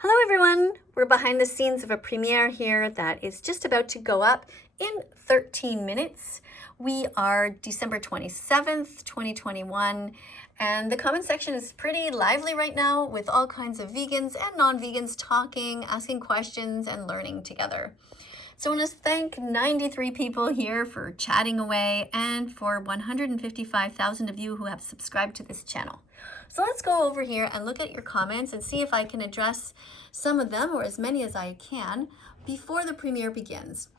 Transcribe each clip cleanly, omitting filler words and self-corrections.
Hello everyone! We're behind the scenes of a premiere here that is just about to go up in 13 minutes. We are December 27th, 2021, and the comment section is pretty lively right now with all kinds of vegans and non-vegans talking, asking questions, and learning together. So I want to thank 93 people here for chatting away and for 155,000 of you who have subscribed to this channel. So let's go over here and look at your comments and see if I can address some of them, or as many as I can, before the premiere begins.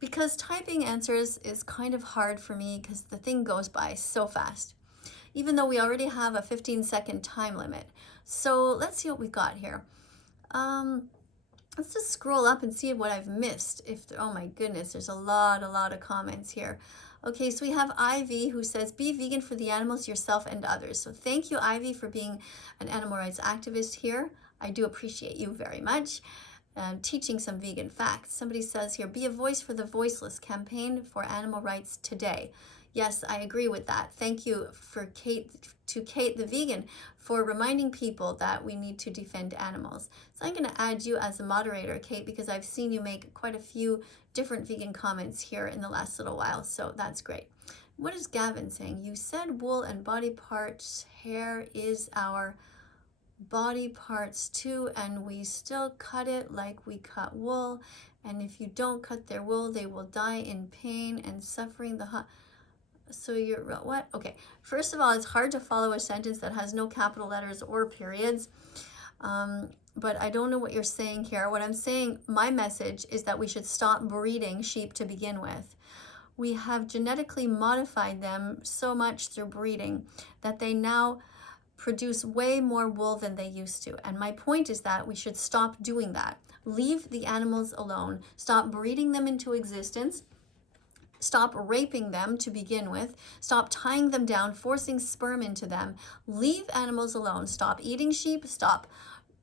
Because typing answers is kind of hard for me because the thing goes by so fast, even though we already have a 15-second time limit. So let's see what we've got here. Let's just scroll up and see what I've missed. Oh my goodness, there's a lot of comments here. Okay, so we have Ivy who says, be vegan for the animals, yourself, and others. So thank you, Ivy, for being an animal rights activist here. I do appreciate you very much. Teaching some vegan facts. Somebody says here, be a voice for the voiceless, campaign for animal rights today. Yes, I agree with that. Thank you for Kate the vegan for reminding people that we need to defend animals. So I'm going to add you as a moderator, Kate, because I've seen you make quite a few different vegan comments here in the last little while, so that's great. What is Gavin saying? You said wool and body parts, hair is our body parts too, and we still cut it like we cut wool, and if you don't cut their wool, they will die in pain and suffering. So you're what? Okay, first of all, it's hard to follow a sentence that has no capital letters or periods, but I don't know what you're saying here. What I'm saying, my message is that we should stop breeding sheep to begin with. We have genetically modified them so much through breeding that they now produce way more wool than they used to. And my point is that we should stop doing that. Leave the animals alone. Stop breeding them into existence. Stop raping them to begin with. Stop tying them down, forcing sperm into them. Leave animals alone. Stop eating sheep. Stop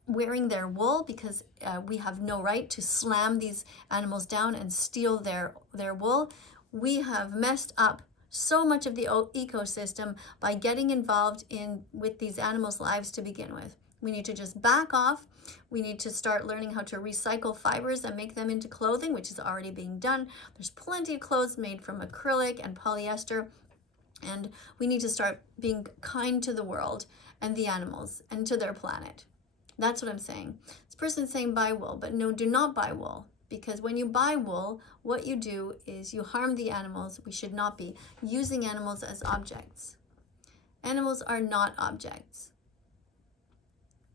wearing their wool, because we have no right to slam these animals down and steal their wool. We have messed up so much of the ecosystem by getting involved with these animals' lives to begin with. We need to just back off. We need to start learning how to recycle fibers and make them into clothing, which is already being done. There's plenty of clothes made from acrylic and polyester, and we need to start being kind to the world and the animals and to their planet. That's what I'm saying. This person's saying buy wool, but no, do not buy wool. Because when you buy wool, what you do is you harm the animals. We should not be using animals as objects. Animals are not objects.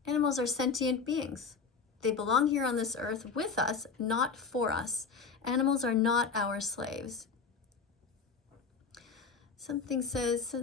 Animals are sentient beings. They belong here on this earth with us, not for us. Animals are not our slaves. Something says,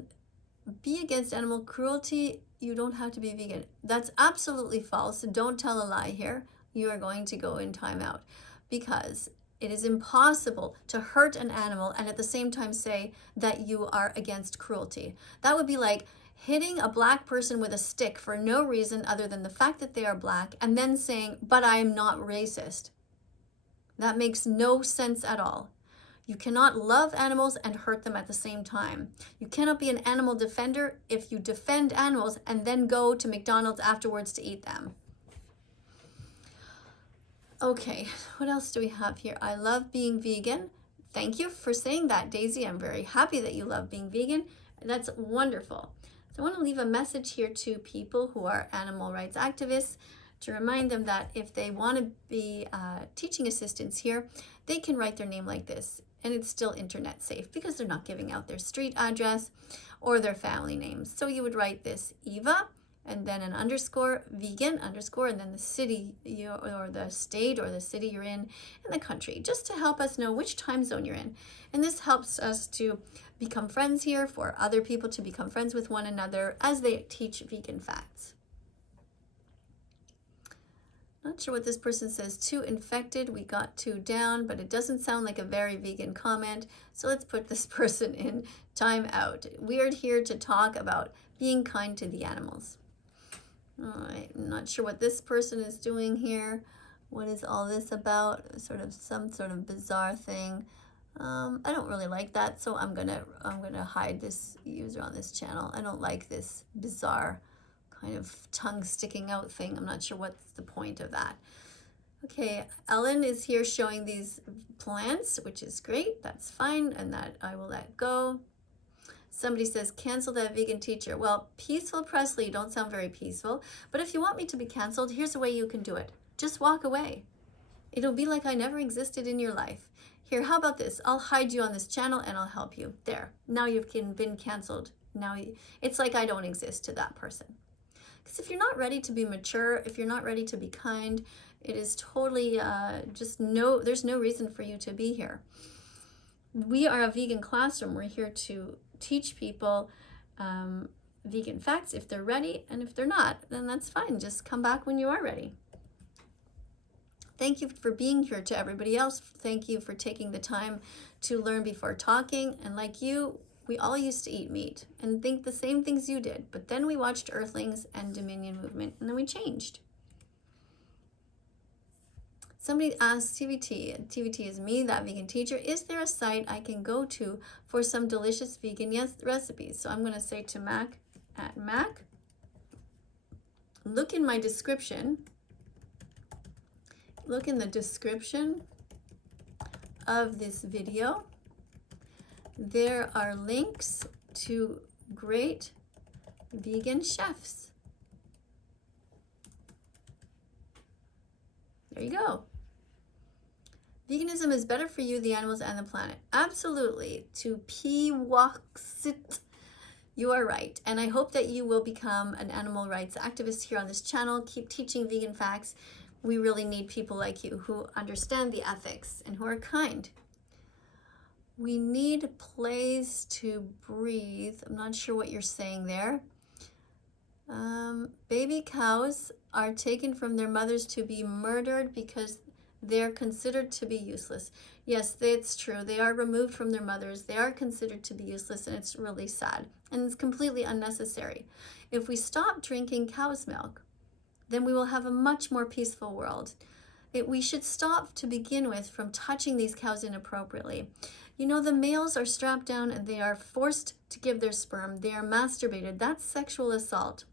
be against animal cruelty. You don't have to be vegan. That's absolutely false. Don't tell a lie here. You are going to go in timeout, because it is impossible to hurt an animal and at the same time say that you are against cruelty. That would be like hitting a black person with a stick for no reason other than the fact that they are black and then saying, but I am not racist. That makes no sense at all. You cannot love animals and hurt them at the same time. You cannot be an animal defender if you defend animals and then go to McDonald's afterwards to eat them. Okay, what else do we have here? I love being vegan. Thank you for saying that, Daisy. I'm very happy that you love being vegan. That's wonderful. So I want to leave a message here to people who are animal rights activists to remind them that if they want to be teaching assistants here, they can write their name like this, and it's still internet safe because they're not giving out their street address or their family names. So you would write this Eva, and then an underscore, vegan underscore, and then the city or the state or the city you're in and the country, just to help us know which time zone you're in. And this helps us to become friends here, for other people to become friends with one another as they teach vegan facts. Not sure what this person says. 2 infected, we got 2 down, but it doesn't sound like a very vegan comment. So let's put this person in timeout. We are here to talk about being kind to the animals. I'm not sure what this person is doing here. What is all this about? Some sort of bizarre thing. I don't really like that, so I'm gonna hide this user on this channel. I don't like this bizarre kind of tongue sticking out thing. I'm not sure what's the point of that. Okay, Ellen is here showing these plants, which is great. That's fine, and that I will let go. Somebody says, cancel that vegan teacher. Well, Peaceful Presley, you don't sound very peaceful. But if you want me to be canceled, here's a way you can do it. Just walk away. It'll be like I never existed in your life. Here, how about this? I'll hide you on this channel and I'll help you. There, now you've been canceled. Now it's like I don't exist to that person. Because if you're not ready to be mature, if you're not ready to be kind, it is totally there's no reason for you to be here. We are a vegan classroom. We're here to teach people vegan facts if they're ready, and if they're not, then that's fine. Just come back when you are ready. Thank you for being here. To everybody else, thank you for taking the time to learn before talking. And like you, we all used to eat meat and think the same things you did, but then we watched Earthlings and Dominion Movement, and then we changed. Somebody asked TVT, TVT is me, that vegan teacher, is there a site I can go to for some delicious vegan recipes? So I'm going to say to Mac, at Mac, look in my description. Look in the description of this video. There are links to great vegan chefs. There you go. Veganism is better for you, the animals, and the planet. Absolutely. To P-Waxit. You are right. And I hope that you will become an animal rights activist here on this channel. Keep teaching vegan facts. We really need people like you who understand the ethics and who are kind. We need place to breathe. I'm not sure what you're saying there. Baby cows are taken from their mothers to be murdered because they're considered to be useless. Yes, that's true. They are removed from their mothers. They are considered to be useless, and it's really sad. And it's completely unnecessary. If we stop drinking cow's milk, then we will have a much more peaceful world. We should stop to begin with from touching these cows inappropriately. You know, the males are strapped down and they are forced to give their sperm. They are masturbated. That's sexual assault.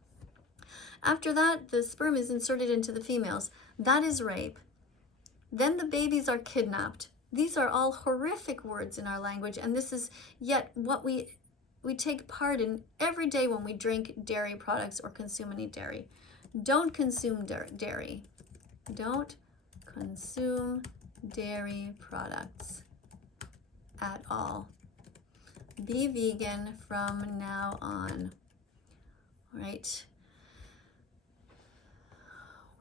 After that, the sperm is inserted into the females. That is rape. Then the babies are kidnapped. These are all horrific words in our language, and this is yet what we take part in every day when we drink dairy products or consume any dairy. Don't consume dairy. Don't consume dairy products at all. Be vegan from now on. All right.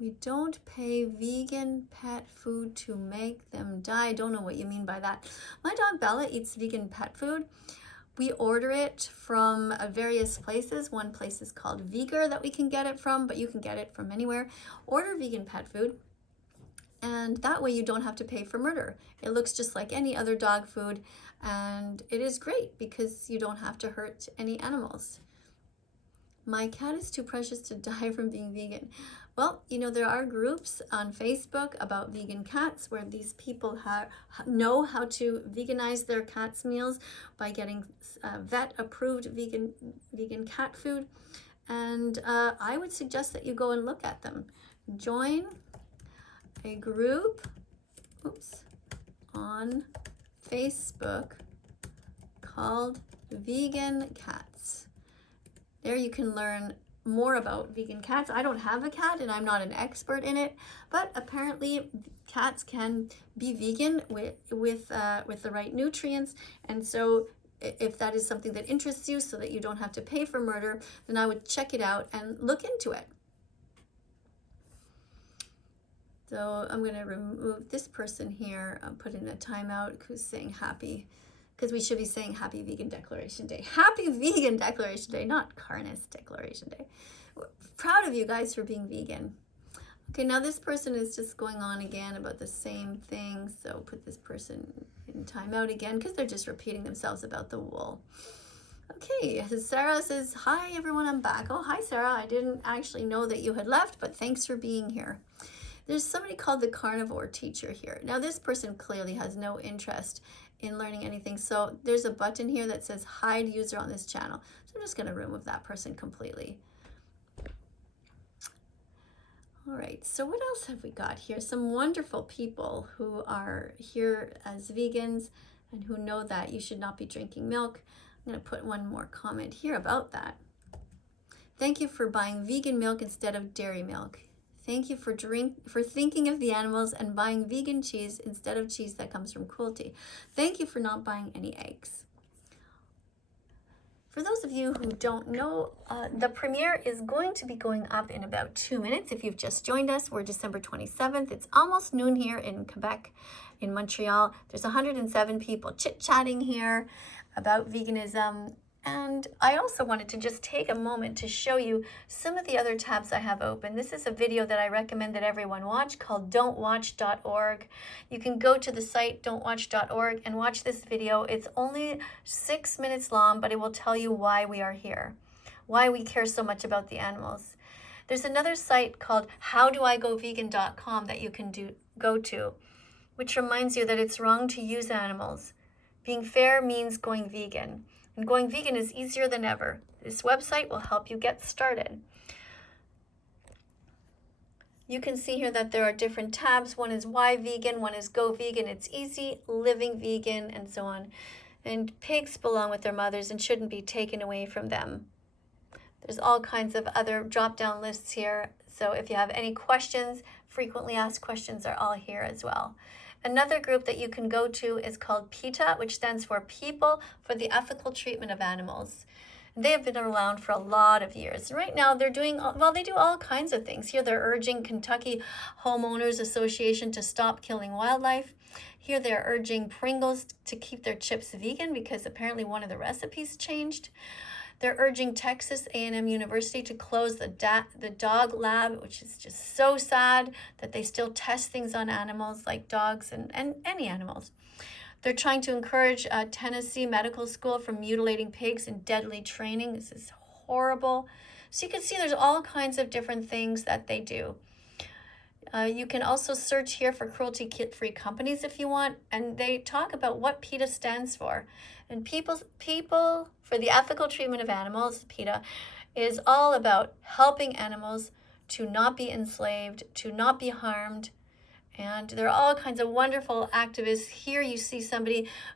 We don't pay vegan pet food to make them die. I don't know what you mean by that. My dog Bella eats vegan pet food. We order it from various places. One place is called Veger that we can get it from, but you can get it from anywhere. Order vegan pet food, and that way you don't have to pay for murder. It looks just like any other dog food, and it is great because you don't have to hurt any animals. My cat is too precious to die from being vegan. Well, you know, there are groups on Facebook about vegan cats where these people know how to veganize their cats' meals by getting vet-approved vegan cat food. And I would suggest that you go and look at them. Join a group on Facebook called Vegan Cats. There you can learn more about vegan cats. I don't have a cat and I'm not an expert in it, but apparently cats can be vegan with the right nutrients. And so if that is something that interests you so that you don't have to pay for murder, then I would check it out and look into it. So I'm going to remove this person here. I'll put in a timeout who's saying happy, because we should be saying Happy Vegan Declaration Day. Happy Vegan Declaration Day, not Carnist Declaration Day. We're proud of you guys for being vegan. Okay, now this person is just going on again about the same thing. So put this person in timeout again because they're just repeating themselves about the wool. Okay, Sarah says, hi everyone, I'm back. Oh, hi Sarah. I didn't actually know that you had left, but thanks for being here. There's somebody called the carnivore teacher here. Now this person clearly has no interest in learning anything. So there's a button here that says hide user on this channel. So I'm just going to remove that person completely. All right, so what else have we got here? Some wonderful people who are here as vegans and who know that you should not be drinking milk. I'm going to put one more comment here about that. Thank you for buying vegan milk instead of dairy milk. Thank you for thinking of the animals and buying vegan cheese instead of cheese that comes from cruelty. Thank you for not buying any eggs. For those of you who don't know, the premiere is going to be going up in about 2 minutes. If you've just joined us, we're December 27th. It's almost noon here in Quebec, in Montreal. There's 107 people chit-chatting here about veganism. And I also wanted to just take a moment to show you some of the other tabs I have open. This is a video that I recommend that everyone watch called don'twatch.org. You can go to the site don'twatch.org and watch this video. It's only 6 minutes long, but it will tell you why we are here, why we care so much about the animals. There's another site called howdoigovegan.com that you can go to, which reminds you that it's wrong to use animals. Being fair means going vegan. And going vegan is easier than ever. This website will help you get started. You can see here that there are different tabs. One is why vegan, one is go vegan. It's easy, living vegan, and so on. And pigs belong with their mothers and shouldn't be taken away from them. There's all kinds of other drop-down lists here. So if you have any questions, frequently asked questions are all here as well. Another group that you can go to is called PETA, which stands for People for the Ethical Treatment of Animals. They have been around for a lot of years. Right now they're doing, well, they do all kinds of things. Here they're urging Kentucky Homeowners Association to stop killing wildlife. Here they're urging Pringles to keep their chips vegan because apparently one of the recipes changed. They're urging Texas A&M University to close the dog lab, which is just so sad that they still test things on animals like dogs and any animals. They're trying to encourage Tennessee Medical School from mutilating pigs in deadly training. This is horrible. So you can see there's all kinds of different things that they do. You can also search here for cruelty-free companies if you want, and they talk about what PETA stands for. And people for the ethical treatment of animals, PETA, is all about helping animals to not be enslaved, to not be harmed. And there are all kinds of wonderful activists. Here you see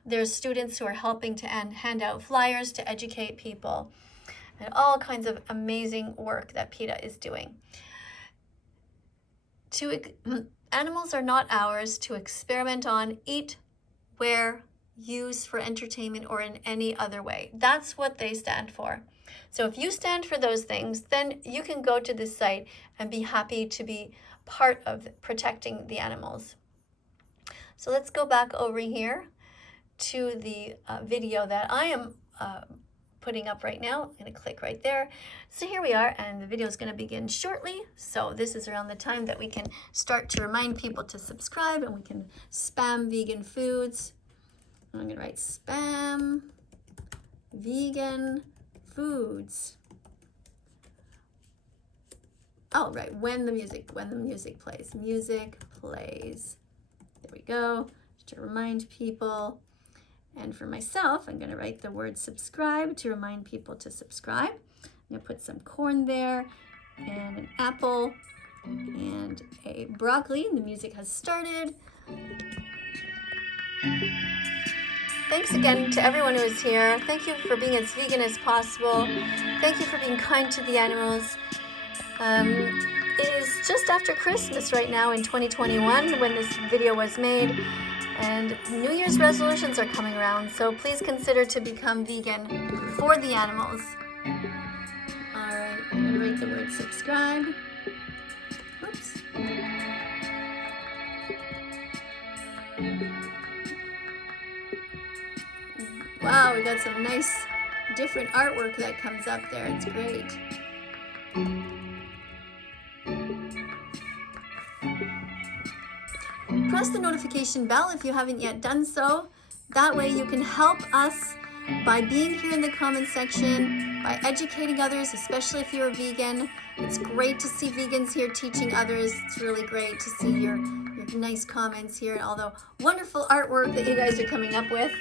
there's students who are helping to hand out flyers to educate people, and all kinds of amazing work that PETA is doing. Animals are not ours to experiment on, eat, wear, use for entertainment, or in any other way. That's what they stand for. So if you stand for those things, then you can go to this site and be happy to be part of protecting the animals. So let's go back over here to the video that I am putting up right now. I'm going to click right there. So here we are, and the video is going to begin shortly. So this is around the time that we can start to remind people to subscribe, and we can spam vegan foods. I'm going to write spam vegan foods. Oh, right, when the music plays. Music plays. There we go, to remind people. And for myself, I'm going to write the word subscribe to remind people to subscribe. I'm going to put some corn there, and an apple, and a broccoli. The music has started. Thanks again to everyone who is here. Thank you for being as vegan as possible. Thank you for being kind to the animals. It is just after Christmas right now in 2021 when this video was made, and New Year's resolutions are coming around, so please consider to become vegan for the animals. All right, I'm going to write the word subscribe. Oops. Wow, we got some nice different artwork that comes up there. It's great. Press the notification bell if you haven't yet done so. That way you can help us by being here in the comment section, by educating others, especially if you're a vegan. It's great to see vegans here teaching others. It's really great to see your nice comments here and all the wonderful artwork that you guys are coming up with.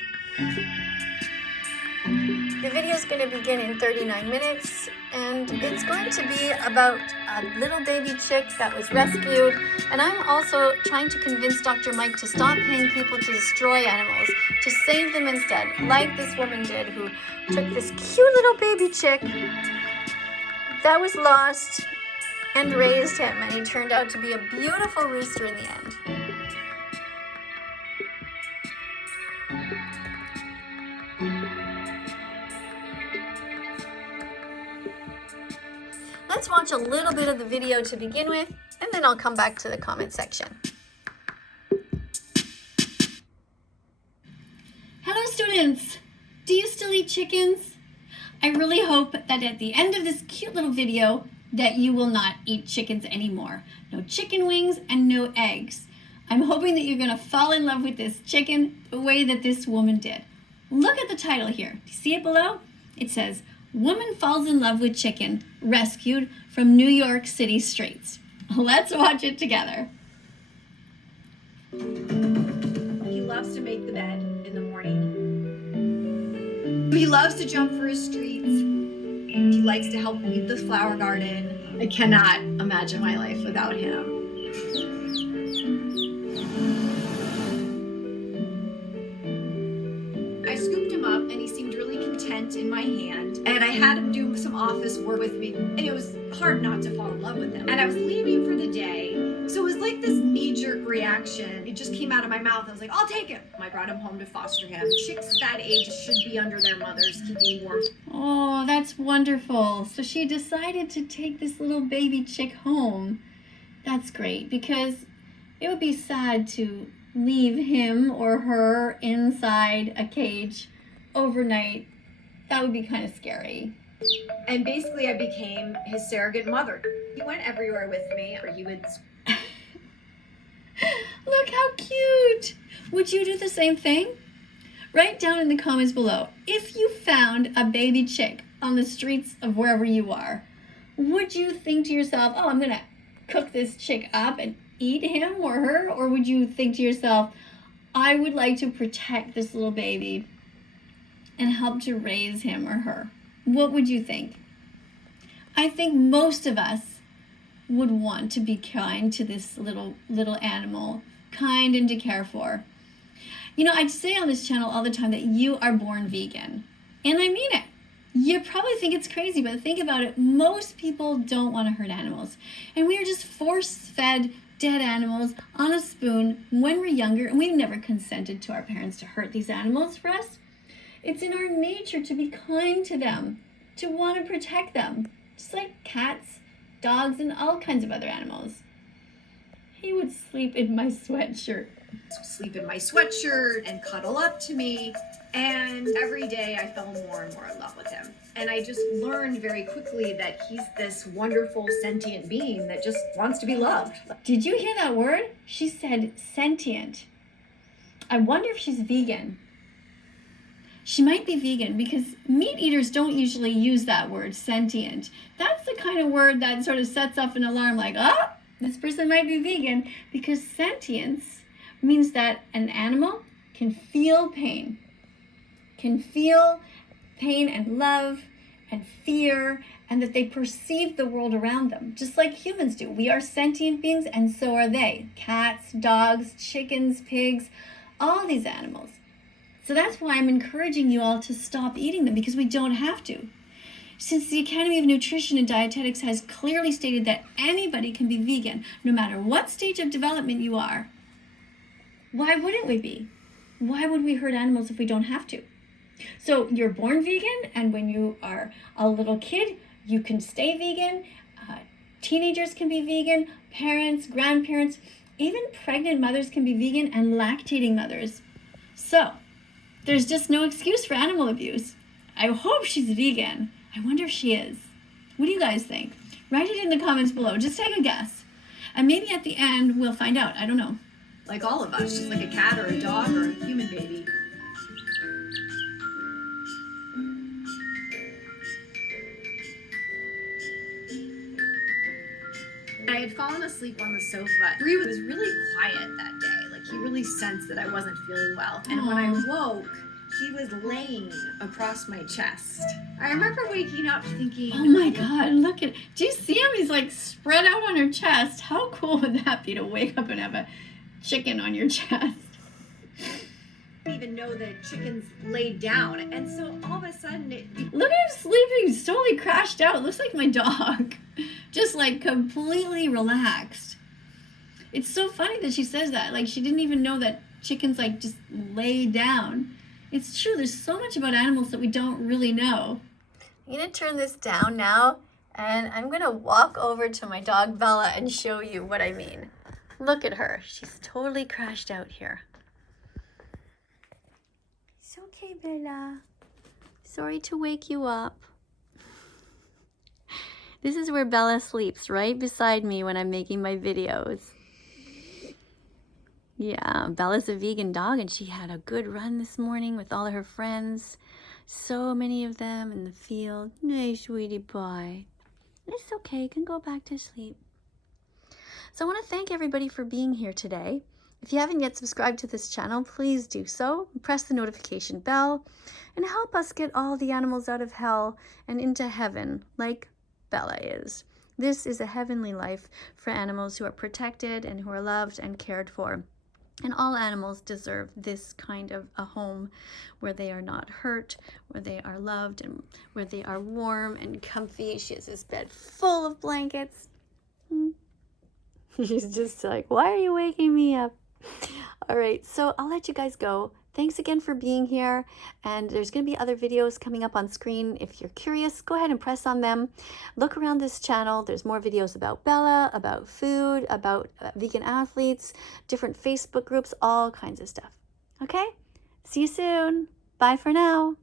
The video is going to begin in 39 minutes, and it's going to be about a little baby chick that was rescued. And I'm also trying to convince Dr. Mike to stop paying people to destroy animals, to save them instead, like this woman did, who took this cute little baby chick that was lost and raised him, and he turned out to be a beautiful rooster in the end. Let's watch a little bit of the video to begin with, and then I'll come back to the comment section. Hello students! Do you still eat chickens? I really hope that at the end of this cute little video that you will not eat chickens anymore. No chicken wings and no eggs. I'm hoping that you're going to fall in love with this chicken the way that this woman did. Look at the title here. Do you see it below? It says, "Woman falls in love with chicken, rescued from New York City streets." Let's watch it together. He loves to make the bed in the morning. He loves to jump for his treats. He likes to help weed the flower garden. I cannot imagine my life without him. I scooped him up and he seemed really content in my hand. And I had him do some office work with me. And it was hard not to fall in love with him. And I was leaving for the day. So it was like this knee-jerk reaction. It just came out of my mouth. I was like, I'll take him. I brought him home to foster him. Chicks that age should be under their mothers, keeping warm. Oh, that's wonderful. So she decided to take this little baby chick home. That's great, because it would be sad to leave him or her inside a cage overnight. That would be kind of scary. And basically I became his surrogate mother. He went everywhere with me, or he would... Look how cute! Would you do the same thing? Write down in the comments below, if you found a baby chick on the streets of wherever you are, would you think to yourself, oh, I'm gonna cook this chick up and eat him or her? Or would you think to yourself, I would like to protect this little baby and help to raise him or her? What would you think? I think most of us would want to be kind to this little animal, kind and to care for. You know, I say on this channel all the time that you are born vegan, and I mean it. You probably think it's crazy, but think about it. Most people don't want to hurt animals, and we are just force-fed dead animals on a spoon when we're younger, and we've never consented to our parents to hurt these animals for us. It's in our nature to be kind to them, to want to protect them, just like cats, dogs, and all kinds of other animals. He would sleep in my sweatshirt. Sleep in my sweatshirt and cuddle up to me. And every day I fell more and more in love with him. And I just learned very quickly that he's this wonderful sentient being that just wants to be loved. Did you hear that word? She said sentient. I wonder if she's vegan. She might be vegan, because meat eaters don't usually use that word, sentient. That's the kind of word that sort of sets off an alarm like, oh, this person might be vegan, because sentience means that an animal can feel pain and love and fear, and that they perceive the world around them, just like humans do. We are sentient beings, and so are they. Cats, dogs, chickens, pigs, all these animals. So that's why I'm encouraging you all to stop eating them, because we don't have to. Since the Academy of Nutrition and Dietetics has clearly stated that anybody can be vegan, no matter what stage of development you are, why wouldn't we be? Why would we hurt animals if we don't have to? So you're born vegan, and when you are a little kid, you can stay vegan. Teenagers can be vegan, parents, grandparents, even pregnant mothers can be vegan, and lactating mothers. So there's just no excuse for animal abuse. I hope she's vegan. I wonder if she is. What do you guys think? Write it in the comments below. Just take a guess. And maybe at the end, we'll find out. I don't know. Like all of us, just like a cat or a dog or a human baby. I had fallen asleep on the sofa. Bree was really quiet that day. Like, he really sensed that I wasn't feeling well. And when I woke, he was laying across my chest. I remember waking up thinking, oh my God, look at, do you see him? He's like spread out on her chest. How cool would that be to wake up and have a chicken on your chest? I didn't even know the chickens laid down. And so all of a sudden, look at him sleeping. He's totally crashed out. It looks like my dog. Just like completely relaxed. It's so funny that she says that. Like she didn't even know that chickens like just lay down. It's true. There's so much about animals that we don't really know. I'm going to turn this down now, and I'm going to walk over to my dog Bella and show you what I mean. Look at her. She's totally crashed out here. It's okay, Bella. Sorry to wake you up. This is where Bella sleeps, right beside me when I'm making my videos. Yeah, Bella's a vegan dog, and she had a good run this morning with all of her friends. So many of them in the field. Nice, sweetie pie. It's okay, you can go back to sleep. So I want to thank everybody for being here today. If you haven't yet subscribed to this channel, please do so. Press the notification bell and help us get all the animals out of hell and into heaven like Bella is. This is a heavenly life for animals who are protected and who are loved and cared for. And all animals deserve this kind of a home where they are not hurt, where they are loved, and where they are warm and comfy. She has this bed full of blankets. She's just like, why are you waking me up? All right, so I'll let you guys go. Thanks again for being here, and there's going to be other videos coming up on screen. If you're curious, go ahead and press on them. Look around this channel. There's more videos about Bella, about food, about vegan athletes, different Facebook groups, all kinds of stuff. Okay? See you soon. Bye for now.